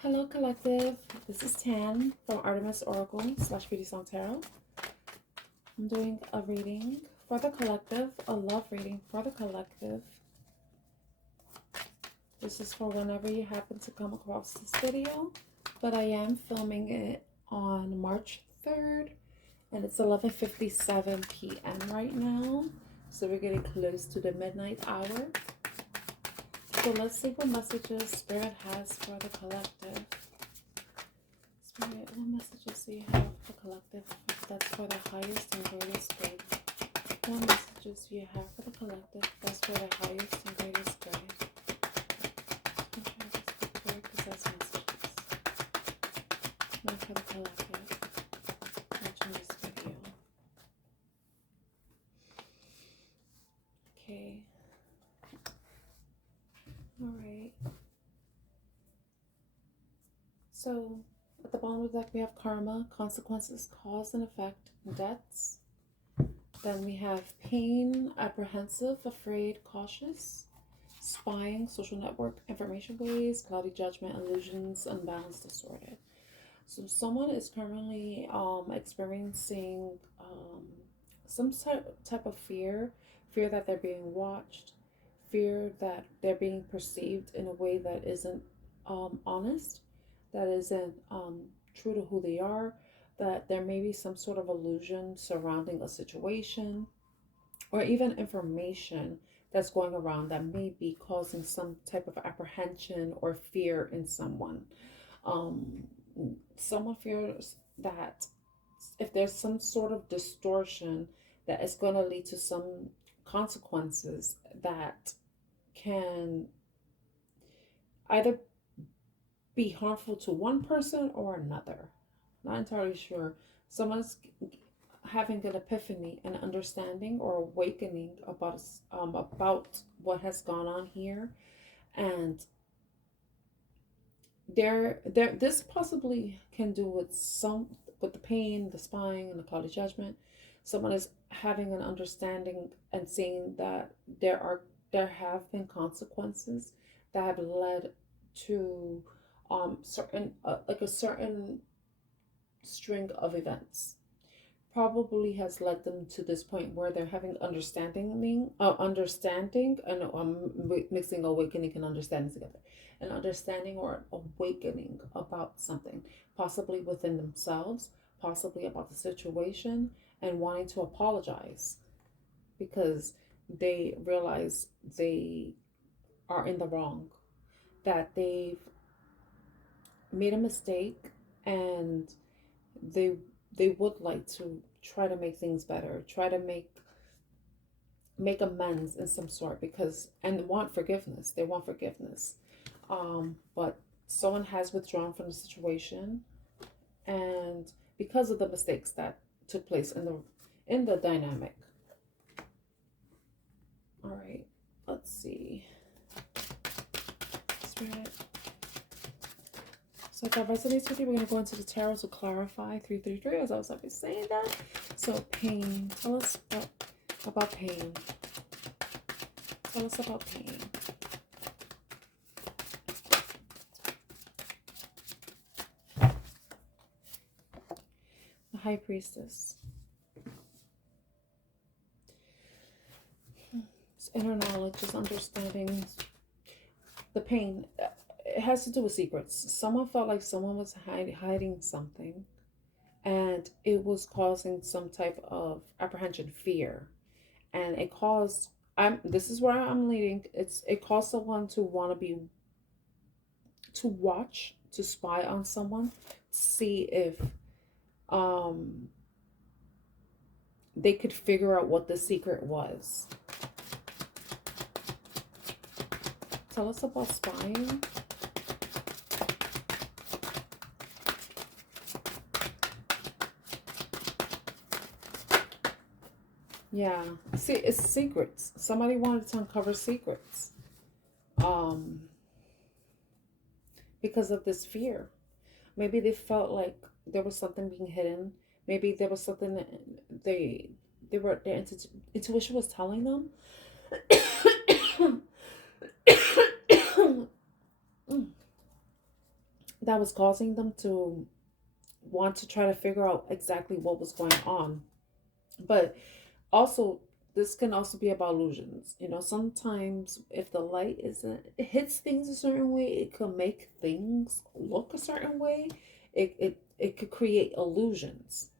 Hello, collective. This is Tan from Artemis Oracle / Beauty Song Tarot. I'm doing a reading for the collective, a love reading for the collective. This is for whenever you happen to come across this video, but I am filming it on March 3rd, and it's 11:57 p.m. right now, so we're getting close to the midnight hour. So let's see what messages Spirit has for the collective. Spirit, what messages do you have for the collective? That's for the highest and greatest good. What messages do you have for the collective? That's for the highest and greatest good. Possess messages. Not for the collective. Watching this video. Okay. Alright. So, at the bottom of the deck, we have karma, consequences, cause and effect, debts. Then we have pain, apprehensive, afraid, cautious, spying, social network, information ways, cloudy judgment, illusions, unbalanced, distorted. So someone is currently experiencing some type of fear that they're being watched, fear that they're being perceived in a way that isn't honest, that isn't true to who they are, that there may be some sort of illusion surrounding a situation or even information that's going around that may be causing some type of apprehension or fear in someone. Someone fears that if there's some sort of distortion, that it's going to lead to some consequences that can either be harmful to one person or another. Not entirely sure. Someone's having an epiphany, an understanding or awakening about what has gone on here, and this possibly can do with the pain, the spying, and the cloudy judgment. Someone is having an understanding and seeing that there have been consequences that have led to certain like a certain string of events. Probably has led them to this point where they're having understanding, and mixing awakening and understanding together. An understanding or awakening about something, possibly within themselves, possibly about the situation, and wanting to apologize because they realize they are in the wrong, that they've made a mistake, and they would like to try to make things better, try to make amends in some sort, because and want forgiveness. They want forgiveness. But someone has withdrawn from the situation, and because of the mistakes that took place in the dynamic. All right, let's see. Spirit. So if that resonates with you, we're going to go into the tarot to clarify 333, as I was always saying that. So pain. Tell us about pain. Tell us about pain. The High Priestess. It's inner knowledge, is understanding the pain. It has to do with secrets. Someone felt like someone was hiding something, and it was causing some type of apprehension, fear, and it caused. This is where I'm leading. It caused someone to want to watch, to spy on someone, see if they could figure out what the secret was. Tell us about spying. Yeah, see, it's secrets. Somebody wanted to uncover secrets because of this fear. Maybe they felt like there was something being hidden. Maybe there was something that their intuition was telling them that was causing them to want to try to figure out exactly what was going on. But also, this can also be about illusions. You know, sometimes if the light isn't, it hits things a certain way, it could make things look a certain way. It could create illusions.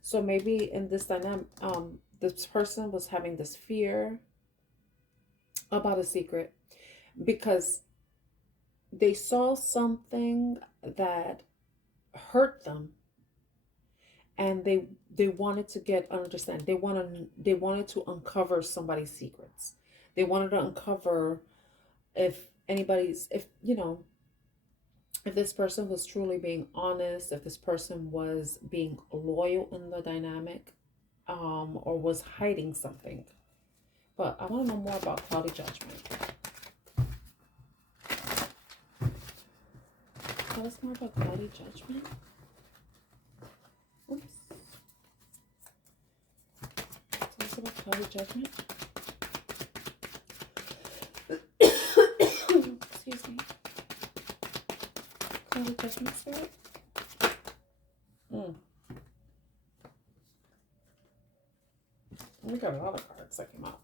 So maybe in this dynamic, this person was having this fear about a secret because they saw something that hurt them, and they wanted to get understand. They wanted to uncover somebody's secrets. They wanted to uncover if anybody's, if you know, if this person was truly being honest, if this person was being loyal in the dynamic, or was hiding something. But I want to know more about cloudy judgment. Tell us more about cloudy judgment. Oops. Tell us about cloudy judgment. Excuse me. Cloudy judgment spirit. We got a lot of cards that came out.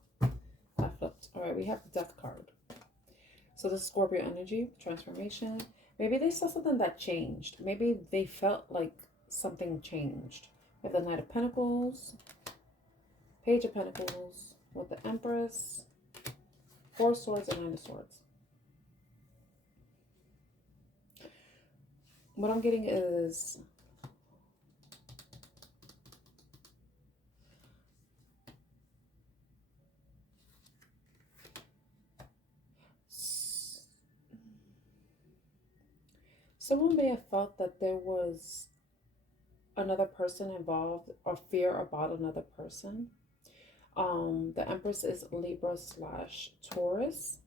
I flipped. All right, we have the Death card. So this is Scorpio energy, transformation. Maybe they saw something that changed. Maybe they felt like something changed. We have the Knight of Pentacles, Page of Pentacles, with the Empress, Four of Swords, and Nine of Swords. What I'm getting is someone may have felt that there was another person involved, or fear about another person. The Empress is Libra / Taurus.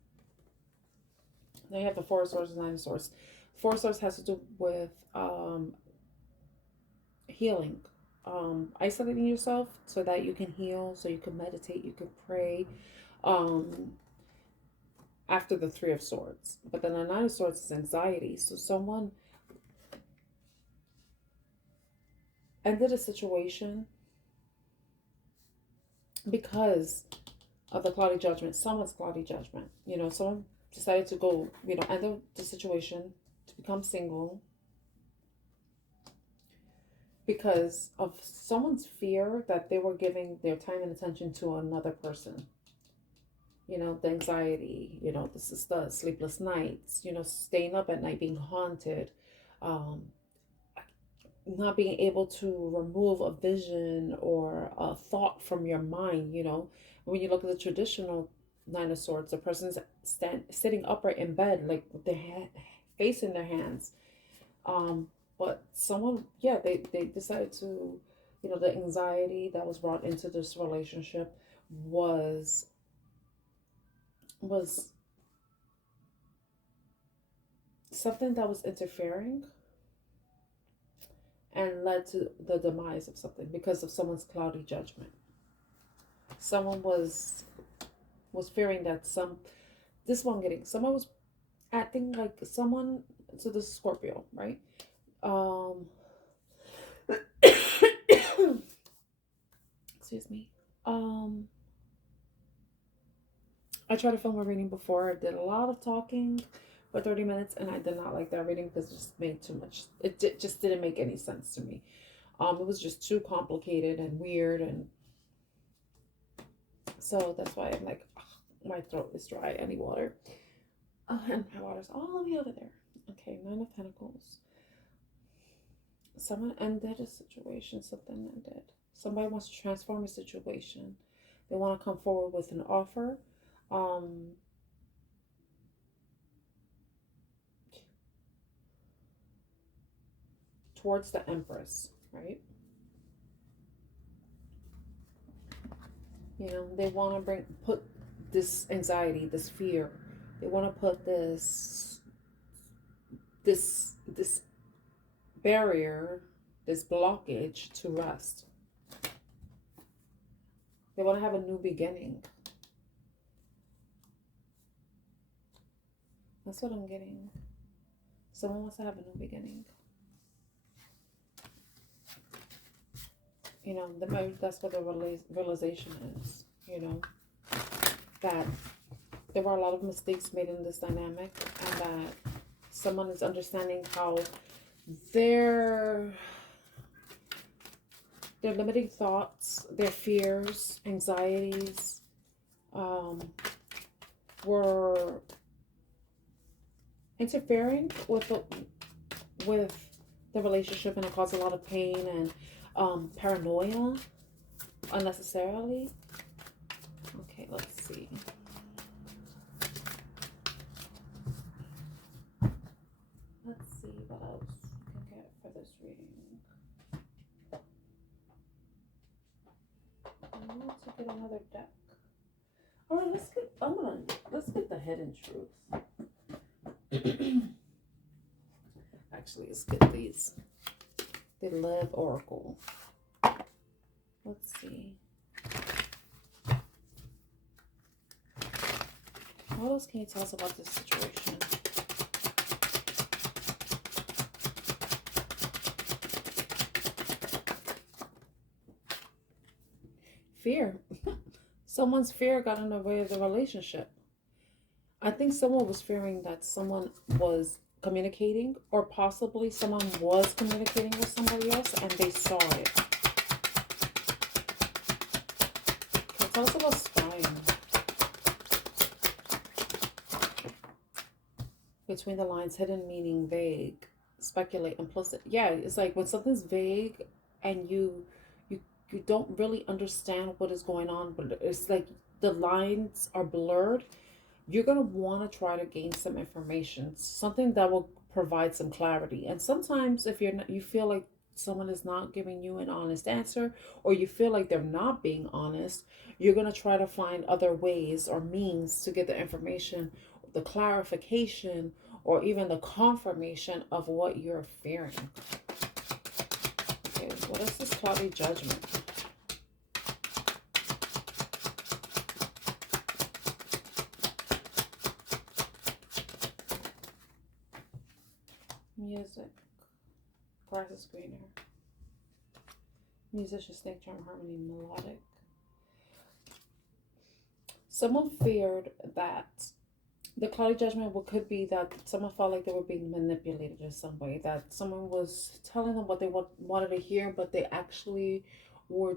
Then you have the Four of Swords and Nine of Swords. Four of Swords has to do with healing, isolating yourself so that you can heal, so you can meditate, you can pray. After the Three of Swords, but then the Nine of Swords is anxiety. So someone ended a situation because of the cloudy judgment. Someone's cloudy judgment. You know, someone decided to go, you know, end the situation to become single because of someone's fear that they were giving their time and attention to another person. You know, the anxiety, you know, this is the sleepless nights, you know, staying up at night, being haunted, not being able to remove a vision or a thought from your mind. You know, when you look at the traditional Nine of Swords, the person's sitting upright in bed, like with their face in their hands. But someone, yeah, they decided to, you know, the anxiety that was brought into this relationship was something that was interfering and led to the demise of something because of someone's cloudy judgment. Someone was fearing that someone was acting like someone. So this is Scorpio, right? Excuse me. I tried to film a reading before. I did a lot of talking for 30 minutes, and I did not like that reading because it just made too much. It just didn't make any sense to me. It was just too complicated and weird, and so that's why I'm like, ugh, my throat is dry. I need water. And my water's all the way over there. Okay, Nine of Pentacles. Someone ended a situation. Something ended. Somebody wants to transform a situation. They want to come forward with an offer. Towards the Empress, right? You know, they want to put this anxiety, this fear. They want to put this barrier, this blockage to rest. They want to have a new beginning. That's what I'm getting. Someone wants to have a new beginning. You know, that's what the realization is. You know, that there were a lot of mistakes made in this dynamic, and that someone is understanding how their limiting thoughts, their fears, anxieties, were interfering with the relationship, and it caused a lot of pain and paranoia unnecessarily. Okay, let's see. Let's see what else we can get for this reading. I want to get another deck. All right, let's get the hidden truth. Actually, let's get the Love Oracle. Let's see. What else can you tell us about this situation? Fear. Someone's fear got in the way of the relationship. I think someone was fearing that someone was communicating, or possibly someone was communicating with somebody else and they saw it. Okay, tell us about spying. Between the lines, hidden meaning, vague, speculate, implicit. Yeah, it's like when something's vague and you don't really understand what is going on, but it's like the lines are blurred. You're going to want to try to gain some information, something that will provide some clarity. And sometimes if you feel like someone is not giving you an honest answer, or you feel like they're not being honest, you're going to try to find other ways or means to get the information, the clarification, or even the confirmation of what you're fearing. Okay, what is this cloudy judgment? Music. Grass is greener. Musician, snake charm, harmony, melodic. Someone feared that the cloudy judgment could be that someone felt like they were being manipulated in some way, that someone was telling them what they wanted to hear, but they actually were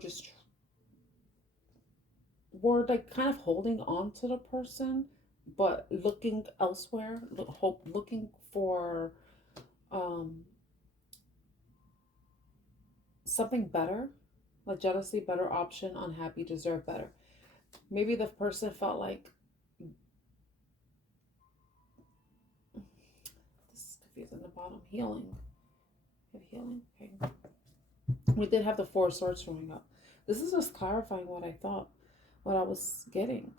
like kind of holding on to the person, but looking elsewhere, looking for something better, like jealousy, better option, unhappy, deserve better. Maybe the person felt like, this is confusing, the bottom, healing. Okay. We did have the Four of Swords showing up. This is just clarifying what I thought, what I was getting.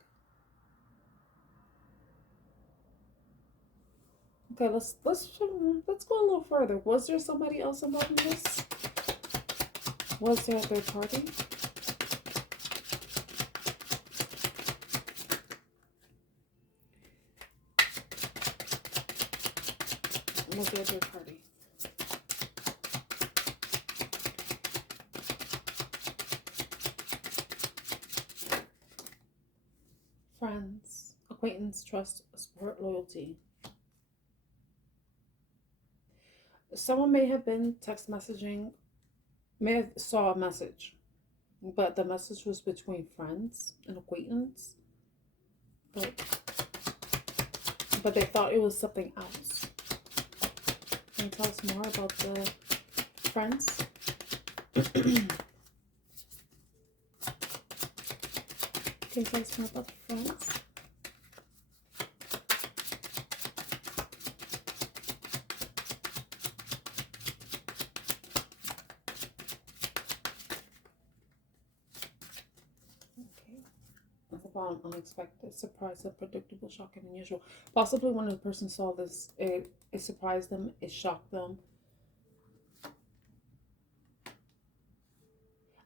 Okay, let's go a little further. Was there somebody else involved in this? Was there a third party? Was there a third party? Friends, acquaintance, trust, support, loyalty. Someone may have been text messaging, may have saw a message, but the message was between friends and acquaintance. But they thought it was something else. Can you tell us more about the friends? Can you tell us more about the friends? Unexpected, surprise, unpredictable, shocking, unusual. Possibly when a person saw this, it surprised them, it shocked them.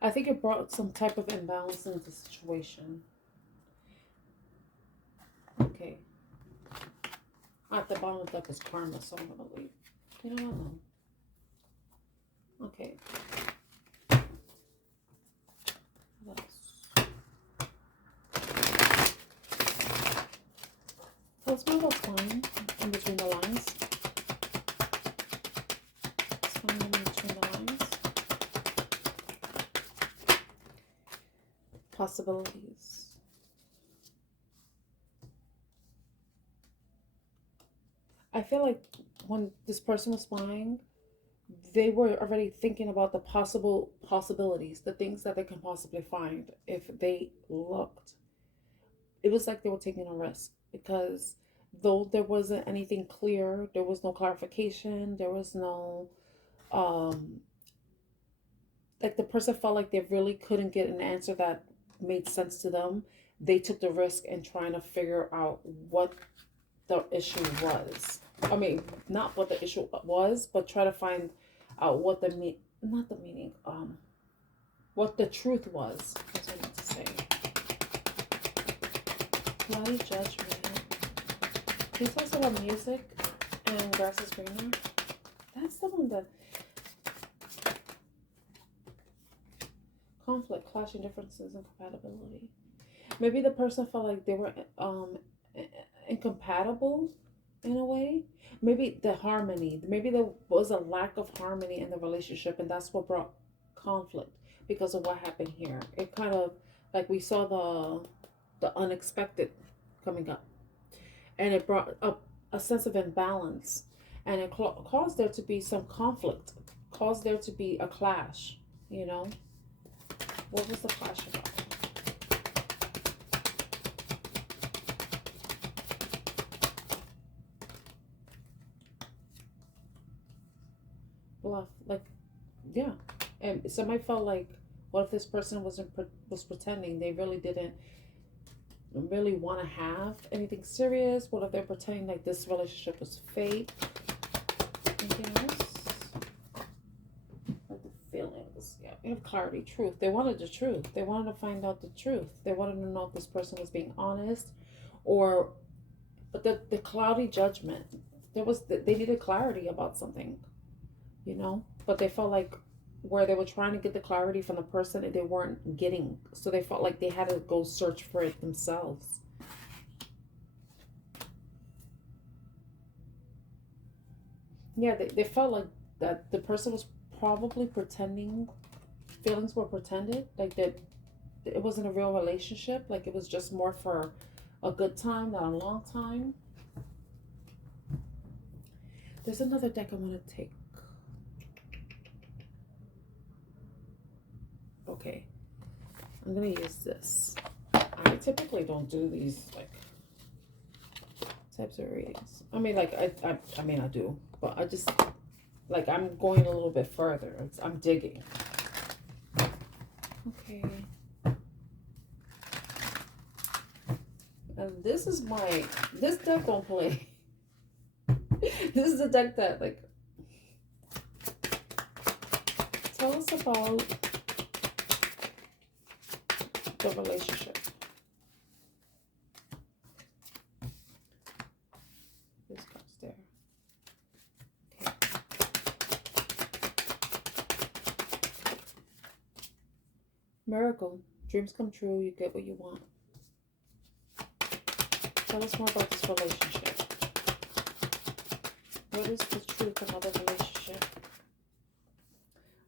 I think it brought some type of imbalance into the situation. Okay. At the bottom of the deck is karma, so I'm gonna leave. You know what? No. Okay. What else? Tell us more about flying in between the lines. Flying in between the lines. Possibilities. I feel like when this person was flying, they were already thinking about the possibilities, the things that they can possibly find if they looked. It was like they were taking a risk because though there wasn't anything clear, there was no clarification, there was no um like the person felt like they really couldn't get an answer that made sense to them. They took the risk in trying to figure out what the issue was. I mean, not what the issue was, but try to find out what the not the meaning, what the truth was. That's what I meant to say. Cloudy judgment. He talks about music and grass is greener. That's the one that conflict, clashing differences, and compatibility. Maybe the person felt like they were incompatible in a way. Maybe the harmony. Maybe there was a lack of harmony in the relationship, and that's what brought conflict because of what happened here. It kind of like we saw the unexpected coming up, and it brought up a sense of imbalance, and it caused there to be some conflict, caused there to be a clash. You know, what was the clash about? Bluff, like, yeah. And somebody felt like, what if this person was pretending? They really didn't really want to have anything serious. What if they're pretending like this relationship was fake? Anything else? Like the feelings. Yeah, we have clarity, truth. They wanted the truth. They wanted to find out the truth. They wanted to know if this person was being honest, or but the cloudy judgment. They needed clarity about something, you know. But they felt like where they were trying to get the clarity from the person and they weren't getting, so they felt like they had to go search for it themselves. Yeah, they felt like that the person was probably pretending, feelings were pretended, like that it wasn't a real relationship, like it was just more for a good time, not a long time. There's another deck I want to take. Okay, I'm gonna use this. I typically don't do these like types of readings. I mean, like I mean I do, but I just like I'm going a little bit further. I'm digging. Okay. And this deck don't play. This is the deck that like tell us about the relationship. This card's there. Okay. Miracle. Dreams come true. You get what you want. Tell us more about this relationship. What is the truth about the relationship?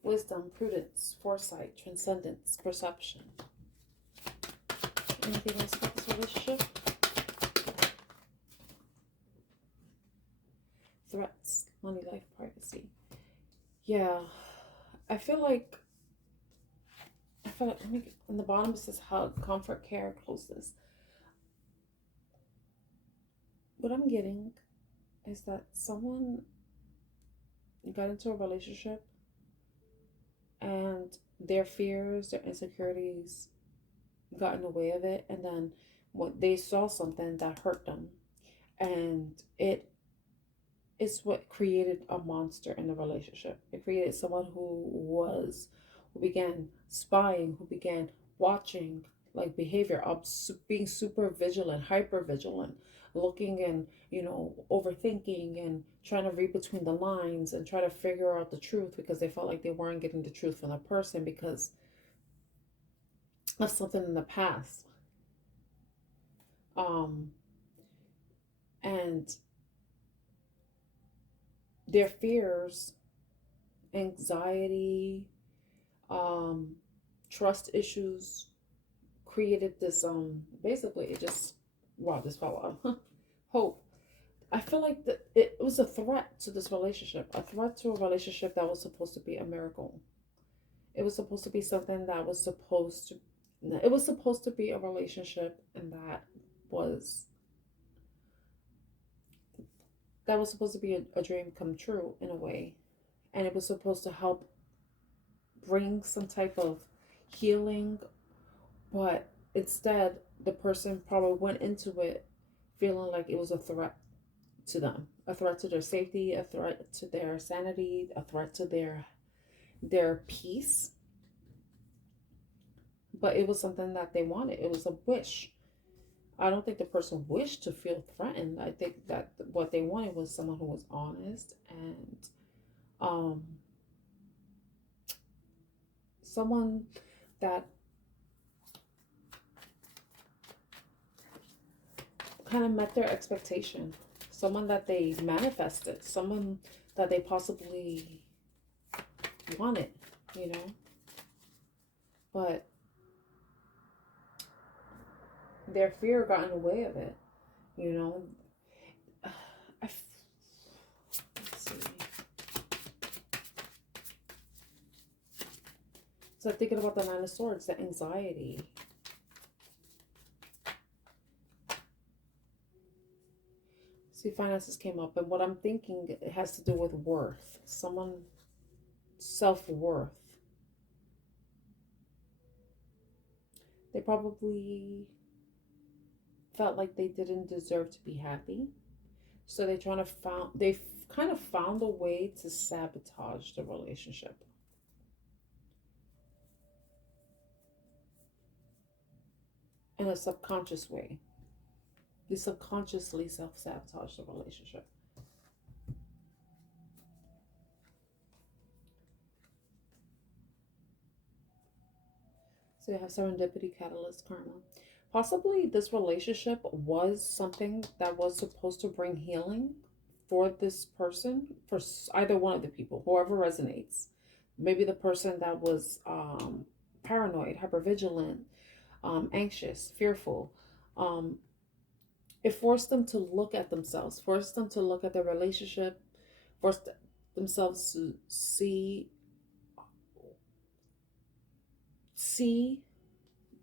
Wisdom, prudence, foresight, transcendence, perception. Anything else about this relationship? Threats, money, life, privacy. Yeah, I feel like, let me get, on the bottom it says hug, comfort, care, closeness. What I'm getting is that someone got into a relationship and their fears, their insecurities got in the way of it, and then what they saw something that hurt them, and it's what created a monster in the relationship. It created someone who began spying, who began watching like behavior, being super vigilant, hyper vigilant, looking and, overthinking and trying to read between the lines and try to figure out the truth because they felt like they weren't getting the truth from the person because of something in the past. Um, and their fears, anxiety, um, trust issues created this, basically it just, wow, this fell out. Hope. I feel like that it was a threat to this relationship, a threat to a relationship that was supposed to be a miracle. It was supposed to be something that was supposed to, it was supposed to be a relationship, and was that was supposed to be a dream come true in a way, and it was supposed to help bring some type of healing, but instead the person probably went into it feeling like it was a threat to them, a threat to their safety, a threat to their sanity, a threat to their peace. But it was something that they wanted. It was a wish. I don't think the person wished to feel threatened. I think that what they wanted was someone who was honest and, um, someone that kind of met their expectation, someone that they manifested, someone that they possibly wanted, you know. But their fear got in the way of it, you know. Let's see. So thinking about the Nine of Swords, the anxiety. See, finances came up, and what I'm thinking, it has to do with worth. Someone, self-worth. They probably felt like they didn't deserve to be happy. So they kind of found a way to sabotage the relationship in a subconscious way. They subconsciously self-sabotage the relationship. So you have serendipity, catalyst, karma. Possibly this relationship was something that was supposed to bring healing for this person, for either one of the people, whoever resonates. Maybe the person that was, paranoid, hypervigilant, anxious, fearful. Um, it forced them to look at themselves, forced them to look at their relationship, forced themselves to see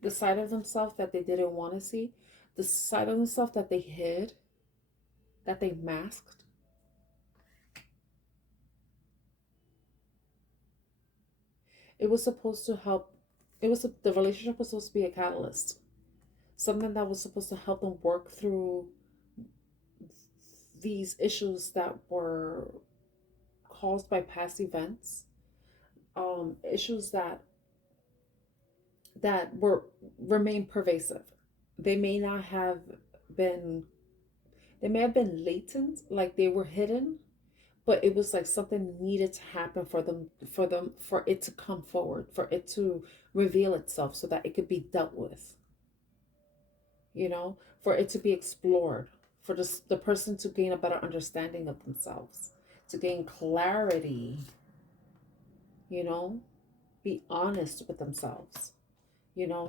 the side of themselves that they didn't want to see, the side of themselves that they hid, that they masked. It was supposed to help. The relationship was supposed to be a catalyst, something that was supposed to help them work through these issues that were caused by past events, issues that were remain pervasive. They may not have been. They may have been latent, like they were hidden, but it was like something needed to happen for it to come forward, for it to reveal itself so that it could be dealt with, for it to be explored, for the person to gain a better understanding of themselves, to gain clarity, you know be honest with themselves,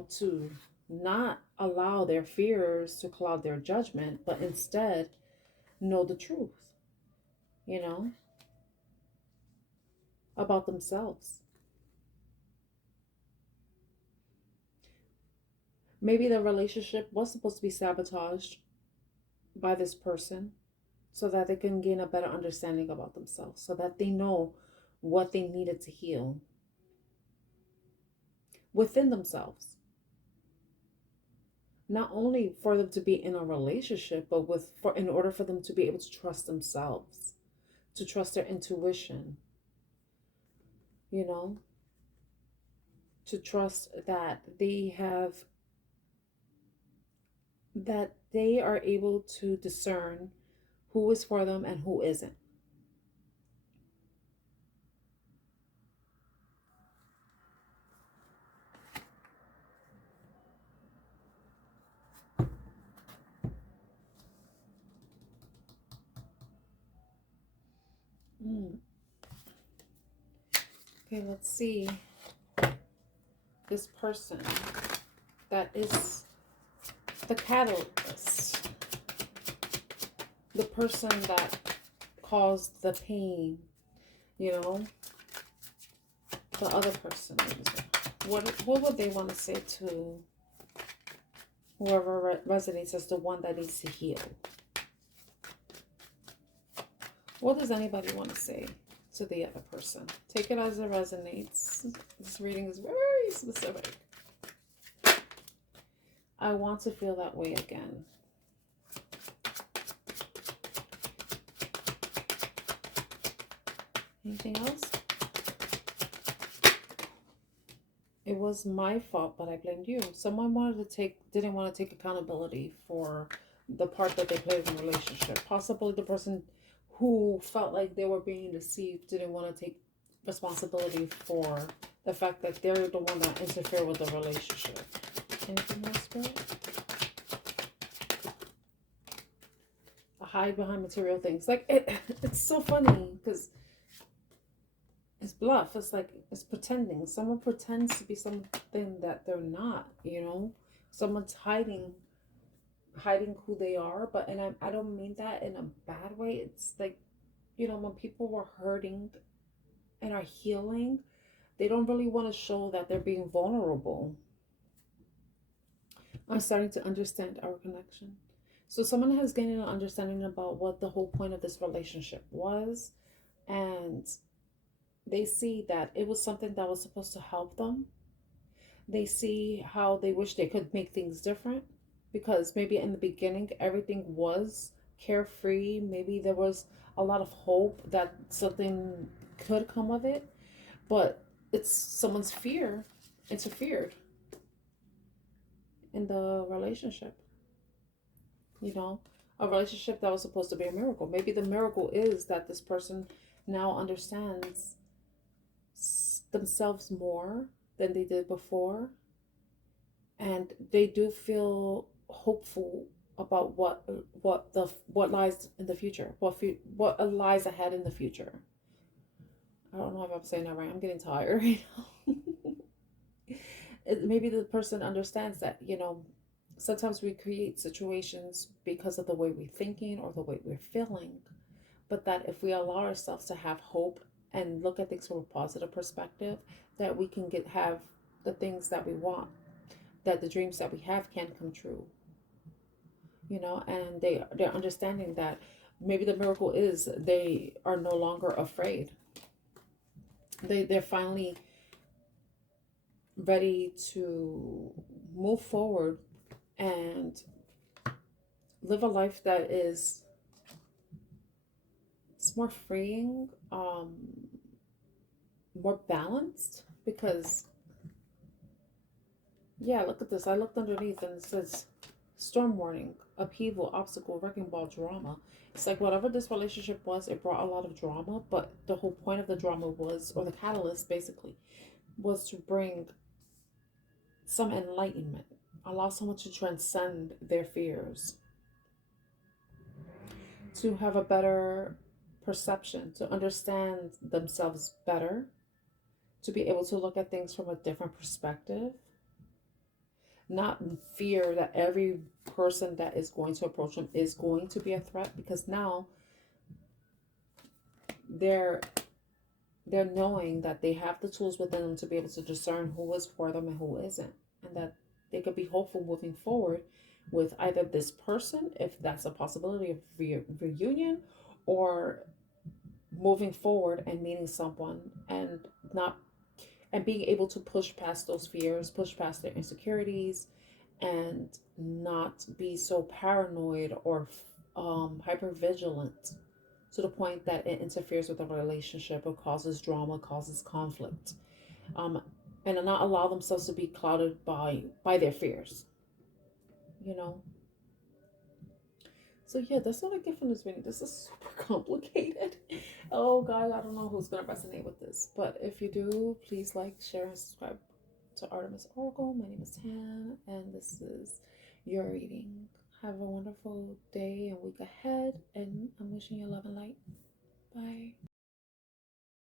to not allow their fears to cloud their judgment, but instead know the truth, you know about themselves. Maybe the relationship was supposed to be sabotaged by this person so that they can gain a better understanding about themselves, so that they know what they needed to heal within themselves. Not only for them to be in a relationship, but in order for them to be able to trust themselves, to trust their intuition, you know, to trust that they have that they are able to discern who is for them and who isn't. Mm. Okay, let's see. This person that is the catalyst, the person that caused the pain, you know, the other person. What would they want to say to whoever resonates as the one that needs to heal? What does anybody want to say to the other person? Take it as it resonates. This reading is very specific. I want to feel that way again. Anything else? It was my fault, but I blamed you. Someone didn't want to take accountability for the part that they played in the relationship. Possibly the person who felt like they were being deceived didn't want to take responsibility for the fact that they're the one that interfered with the relationship. Anything else, Spirit? Hide behind material things. Like it's so funny because it's bluff. It's like it's pretending. Someone pretends to be something that they're not. You know, someone's hiding who they are. But and I don't mean that in a bad way. It's like, you know, when people were hurting and are healing, they don't really want to show that they're being vulnerable. I'm starting to understand our connection. So someone has gained an understanding about what the whole point of this relationship was, and they see that it was something that was supposed to help them. They see how they wish they could make things different because maybe in the beginning everything was carefree. Maybe there was a lot of hope that something could come of it, but it's someone's fear interfered in the relationship. You know, a relationship that was supposed to be a miracle. Maybe the miracle is that this person now understands themselves more than they did before, and they do feel hopeful about what lies in the future, what lies ahead in the future. I don't know if I'm saying that right. I'm getting tired right now. Maybe the person understands that, you know, sometimes we create situations because of the way we're thinking or the way we're feeling, but that if we allow ourselves to have hope and look at things from a positive perspective, that we can have the things that we want, that the dreams that we have can come true. You know, and they're understanding that maybe the miracle is they are no longer afraid. They're finally ready to move forward and live a life that is, it's more freeing, more balanced. Because yeah, look at this. I looked underneath and it says storm warning, upheaval, obstacle, wrecking ball, drama. It's like whatever this relationship was, it brought a lot of drama, but the whole point of the drama was, or the catalyst basically, was to bring some enlightenment, allow someone to transcend their fears, to have a better perception, to understand themselves better, to be able to look at things from a different perspective, not fear that every person that is going to approach them is going to be a threat, because now they're knowing that they have the tools within them to be able to discern who is for them and who isn't, and that they could be hopeful moving forward with either this person, if that's a possibility of reunion, or moving forward and meeting someone and not, and being able to push past those fears, push past their insecurities, and not be so paranoid or hyper vigilant to the point that it interferes with the relationship or causes drama, causes conflict, um, and not allow themselves to be clouded by their fears. You know, So yeah, that's what I get from this reading. This is super complicated. Oh God, I don't know who's gonna resonate with this, but if you do, please like, share, and subscribe to Artemis Oracle. My name is Tan, and this is your reading. Have a wonderful day and week ahead, and I'm wishing you love and light. Bye.